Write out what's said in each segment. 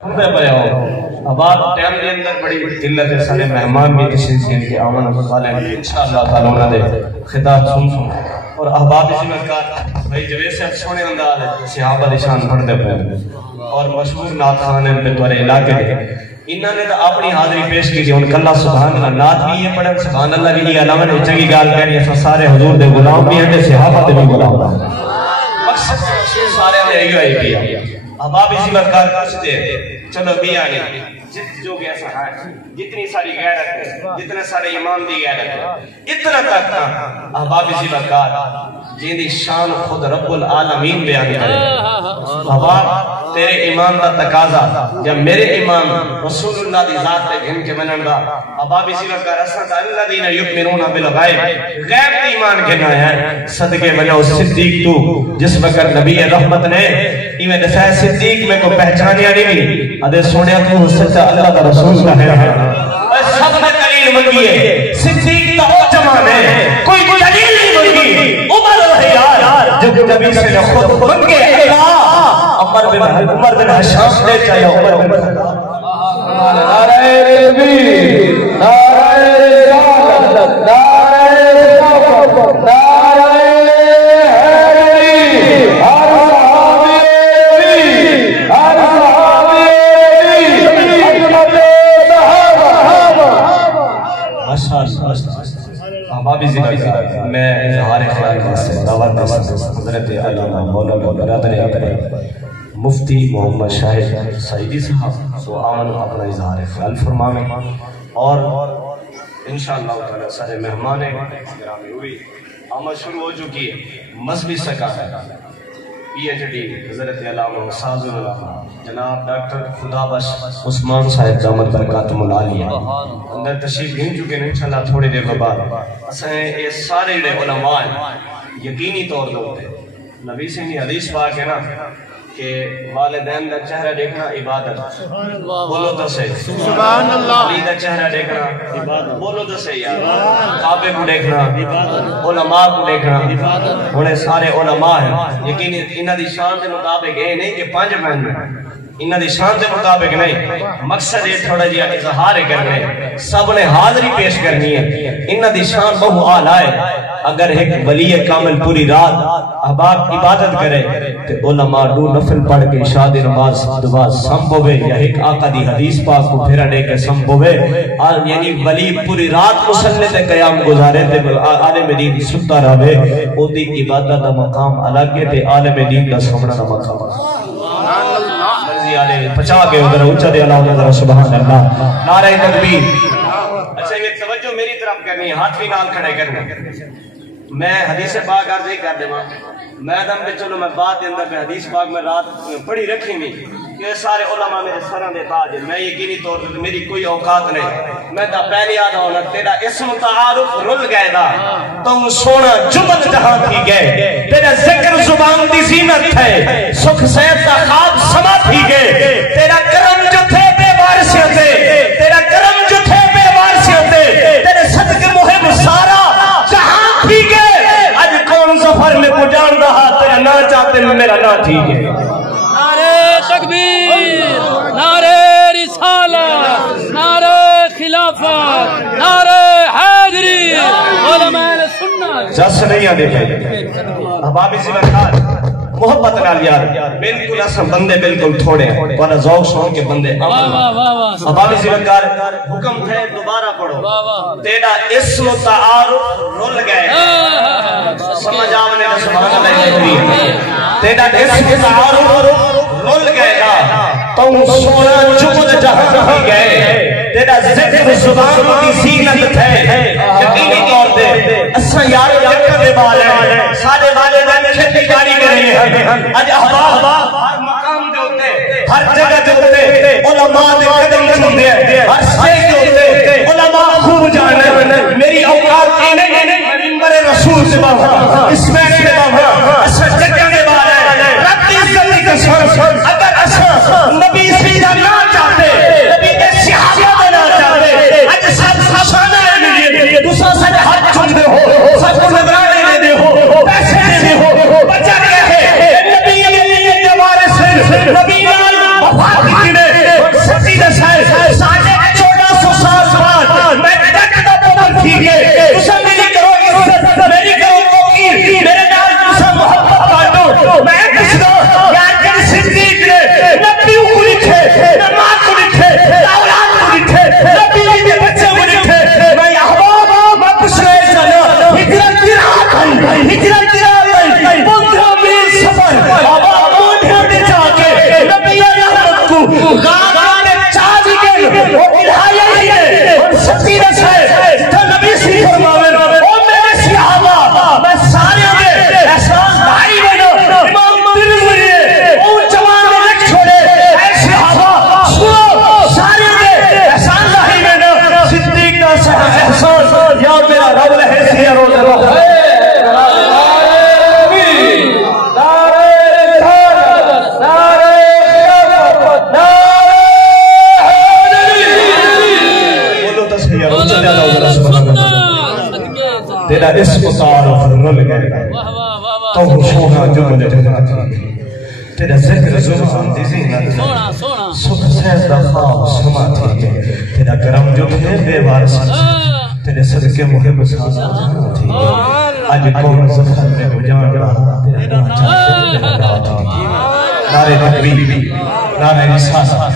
آباد ٹائم دے اندر بڑی قلت ہے، سارے مہمان بھی تشریف ہیں کہ آمن والے انشاءاللہ تعالی انہاں دے خطاب سن اور احباب اسی وقت بھائی جوید صاحب سونے انداز ہے صحابہ دی شان پڑھتے پڑھتے اور مشہور نعت خان ہیں بطور علاقے دے انہوں نے اپنی حاضری پیش کی تھی ان کلہ سبحان اللہ نعت بھی یہ پڑھیں سبحان اللہ بھی یہ علامہ نے چنگی گال کہہ رہی ہے سارے حضور دے غلام بھی ہیں صحابہ دے بھی غلام ہیں مقصد سارے نے یہی کیا احباب اسی وقت کچھ دے چلو بھی آنے جت جو گیا سہاں جتنی ساری غیرت ہے جتنے سارے ایمان دی غیرت ہے اتنا تک احباب اسی وقت جن دی شان خود رب العالمین بیان کرے احباب تیرے ایمان دا تقاضا یا میرے ایمان رسول اللہ دی ذات تے گھن کے منن دا احباب اسی وقت رسول الذین یؤمنون بالغیب غیب دی ایمان کے نہ ہے صدقے وجہ صدیق تو جس وقت نبی رحمت نے ایویں دسائے صدیق میں کو پہچانیا نہیں ادے سنیا تو سچا اللہ دا رسول کا ہے اور سب میں دلیل منگی ہے صدیق کا وہ زمانہ ہے کوئی دلیل نہیں منگی عمر ہے یار جب نبی سے خود منگے اللہ عمر بن حشام نے چاہیے عمر نعرہ تکبیر نعرہ رسالت نعرہ رسالت نعرہ میں اظہار خیال واسطے دعوت دے حضرت علامہ مولانا برادر مفتی محمد شاہد سعیدی صاحب سو آمن اپنا اظہار خیال فرمائیں اور انشاءاللہ تعالی سارے مہمان گرامی ہوئی آمد شروع ہو چکی ہے مذہبی سکاہت پی ایچ ڈی حضرت علامہ ساز اللہ جناب ڈاکٹر خدا بخش عثمان صاحب دامت برکاتہم العالیہ اندر تشریف گھن چکے ہیں انشاءاللہ تھوڑے دیر بعد اساں یہ سارے علماء یقینی طور پر نبی سے نے حدیث پاک ہے نا کہ والدین دا چہرہ دیکھنا عبادت بولو تو صحیح سبحان اللہ علی دا چہرہ دیکھنا عبادت بولو تو صحیح یار کعبے کو دیکھنا عبادت علماء کو دیکھنا عبادت انہیں سارے علماء ہیں یقینی انہاں دی شان دے مطابق یہ نہیں کہ پانچ پہن انہاں دی شان دے مطابق نہیں مقصد یہ تھوڑا جہا اظہار کرنے سب نے حاضری پیش کرنی ہے انہاں دی شان بہو اعلیٰ ہے اگر ایک ولی کامل پوری رات احباب عبادت کرے تو علماء دو نفل پڑھ کے عشاء دی نماز دعا سمبھوے یا ایک آقا دی حدیث پاک کو پھیرا دے کے سمبھوے یعنی ولی پوری رات مصلی تے قیام گزارے تے عالم دین ستا رہے او دی عبادت دا مقام الگ ہے تے عالم دین دا سامنا دا مقام سبحان اللہ مرضی علیہ پچا کے ادھر اونچا دے اللہ سبحان اللہ نعرہ تکبیر اچھا یہ توجہ میری طرف کرنی ہے ہاتھ بھی نال کھڑے کرنے میں حدیث پاک عرض کر دے میں دم پہ چلو میں بات اندر میں حدیث پاک میں رات پڑھی رکھی نہیں کہ سارے علماء میرے سران دے تاج ہیں میں یقینی طور پر میری کوئی اوقات نہیں میں تا پہلی یاد ہونا تیرا اسم تعارف رل گئے دا تم سونا جبت جہاں تھی گئے تیرا ذکر زبان دی زینت ہے سکھ سید دا خواب سما تھی گئے تیرا کرم جو تھے بے وارثیاں تھے تیرا کرم جو تھے بے وارثیاں تھے تیرے صدق محب سارا جہاں تھی گئے آج کون سفر میں کو جان رہا تیرا نہ چاہتے میں میرا نہ تھی گئے نعرہ تکبیر نعرہ رسالت نعرہ خلافت نعرہ حیدری علماء سنت جس نہیں آنے پہ احباب اسی وقت محبت نال یار بالکل ایسا بندے بالکل تھوڑے ہیں وانا ذوق شوق کے بندے احباب اسی وقت حکم تھے دوبارہ پڑھو تیرا اسم تعارف رول گئے سمجھ آونے کا سبحان اللہ تیرا اسم تعارف رول گئے گا تم سونا چپت جہاں گئے تیرا ذکر زبان کی زینت ہے یقینی طور پہ اساں یار جکر دے بال ہیں سارے والدین کھیتی باڑی کر رہے ہیں اج احباب ہر مقام دے ہوتے ہر جگہ دے ہوتے علماء دے قدم چومتے ہیں ہر سٹیج دے ہوتے علماء خوب جانے میری اوقات نہیں منبر رسول سے باہر اسمین سے باہر اساں جکر دے بال ہیں رب کی عزت کی قسم اگر اساں نبی سے نہ چاہتے نبی کے صحابہ نہ چاہتے اج سب شانہ ہے دوسرا سب ہاتھ چھوڑ دے ہو سب کو نگرانے دے ہو پیسے دے ہو بچہ گیا ہے نبی نبی نال وفا کی نے غاغا نے چاہ دی گئے وہ الہائی ہے اور سچی رس ہے تو نبی سی فرماوے او میرے صحابہ میں سارے میں احسان بھائی بنو امام ترمذی او جوان میں چھوڑے اے صحابہ سنو سارے میں احسان بھائی بنو صدیق کا احسان یا میرا رب ہے سیر و روح تیرا اسم تعارف رل گئے تو خوشونا جو مجھے جگہ تھی تیرا ذکر زبان دی زینت تھی سکھ سیدہ خواب سما تھی تیرا کرم جو تھے بے وارس تیرے صدقے محب سازا تھی آج کون زفر میں بجان رہا تیرا چاہتے تھی نعرہ تکبیر نعرہ رسالہ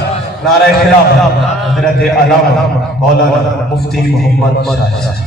نعرہ خلافت حضرت علامہ مولانا مفتی محمد شاہ